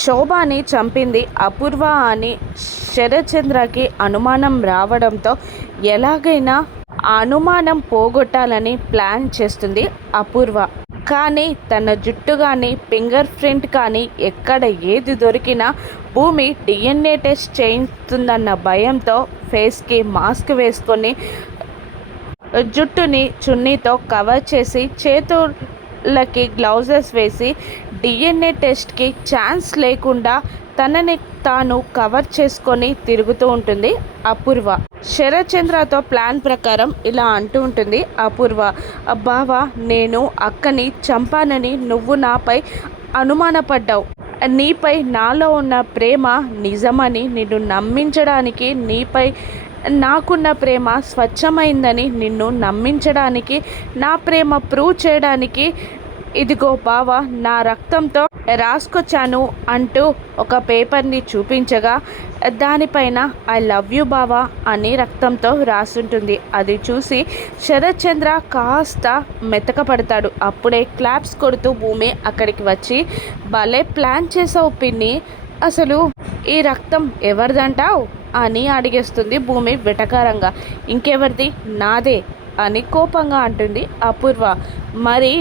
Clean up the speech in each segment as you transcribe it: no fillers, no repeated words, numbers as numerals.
శోభాని చంపింది అపూర్వ అని శరత్చంద్రకి అనుమానం రావడంతో ఎలాగైనా ఆ అనుమానం పోగొట్టాలని ప్లాన్ చేస్తుంది అపూర్వ. కానీ తన జుట్టు కానీ ఫింగర్ ప్రింట్ కానీ ఎక్కడ ఏది దొరికినా భూమి డిఎన్ఏ టెస్ట్ చేయిస్తుందన్న భయంతో ఫేస్కి మాస్క్ వేసుకొని జుట్టుని చున్నీతో కవర్ చేసి చేతులకి గ్లౌజెస్ వేసి డిఎన్ఏ టెస్ట్కి ఛాన్స్ లేకుండా తనని తాను కవర్ చేసుకొని తిరుగుతూ ఉంటుంది అపూర్వ. శరత్చంద్రతో ప్లాన్ ప్రకారం ఇలా అంటూ ఉంటుంది అపూర్వ, బావా నేను అక్కని చంపానని నువ్వు నాపై అనుమానపడ్డావు. నీపై నాలో ఉన్న ప్రేమ నిజమని నిన్ను నమ్మించడానికి, నీపై నాకున్న ప్రేమ స్వచ్ఛమైందని నిన్ను నమ్మించడానికి, నా ప్రేమ ప్రూవ్ చేయడానికి ఇదిగో బావా నా రక్తంతో రాసుకొచ్చాను అంటూ ఒక పేపర్ని చూపించగా దానిపైన ఐ లవ్ యూ బావా అని రక్తంతో రాసుంటుంది. అది చూసి శరత్చంద్ర కాస్త మెతకపడతాడు. అప్పుడే క్లాప్స్ కొడుతూ భూమి అక్కడికి వచ్చి, భలే ప్లాన్ చేసావు పిన్ని, అసలు ఈ రక్తం ఎవరిదంటావు అని అడిగేస్తుంది భూమి వెటకారంగా. ఇంకెవరిది, నాదే అని కోపంగా అంటుంది అపూర్వ. మరి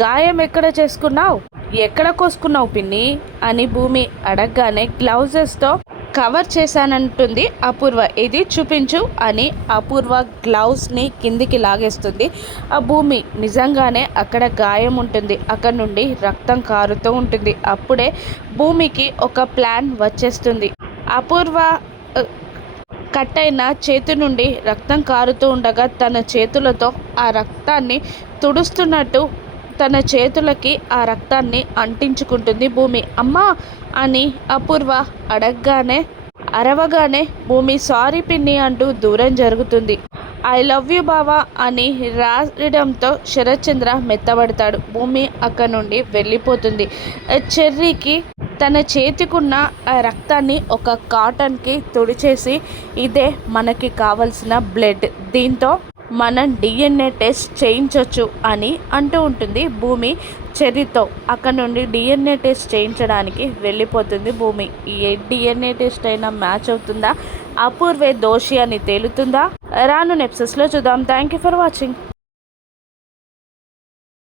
గాయం ఎక్కడ చేసుకున్నావు, ఎక్కడ కోసుకున్నావు పిన్ని అని భూమి అడగగానే గ్లౌజెస్తో కవర్ చేశానంటుంది అపూర్వ. ఇది చూపించు అని అపూర్వ గ్లౌస్ని కిందికి లాగేస్తుంది. ఆ భూమి నిజంగానే అక్కడ గాయం ఉంటుంది, అక్కడ నుండి రక్తం కారుతూ ఉంటుంది. అప్పుడే భూమికి ఒక ప్లాన్ వచ్చేస్తుంది. అపూర్వ కట్ అయిన చేతి నుండి రక్తం కారుతూ ఉండగా తన చేతులతో ఆ రక్తాన్ని తుడుస్తున్నట్టు తన చేతులకి ఆ రక్తాన్ని అంటించుకుంటుంది భూమి. అమ్మా అని అపూర్వ అరవగానే భూమి సారీ పిన్ని అంటూ దూరం జరుగుతుంది. ఐ లవ్ యూ బావా అని రాయడంతో శరత్చంద్ర మెత్తబడతాడు. భూమి అక్కడ నుండి వెళ్ళిపోతుంది. చెర్రీకి తన చేతికున్న ఆ రక్తాన్ని ఒక కాటన్కి తుడిచేసి, ఇదే మనకి కావలసిన బ్లడ్, దీంతో మనం డిఎన్ఏ టెస్ట్ చేయించవచ్చు అని అంటూ ఉంటుంది భూమి చెర్రీతో. అక్కడ నుండి డిఎన్ఏ టెస్ట్ చేయించడానికి వెళ్ళిపోతుంది భూమి. ఏ డిఎన్ఏ టెస్ట్ అయినా మ్యాచ్ అవుతుందా, అపూర్వే దోషి అని తేలుతుందా, రాను ఎపిసోడ్స్లో చూద్దాం. Thank you for watching.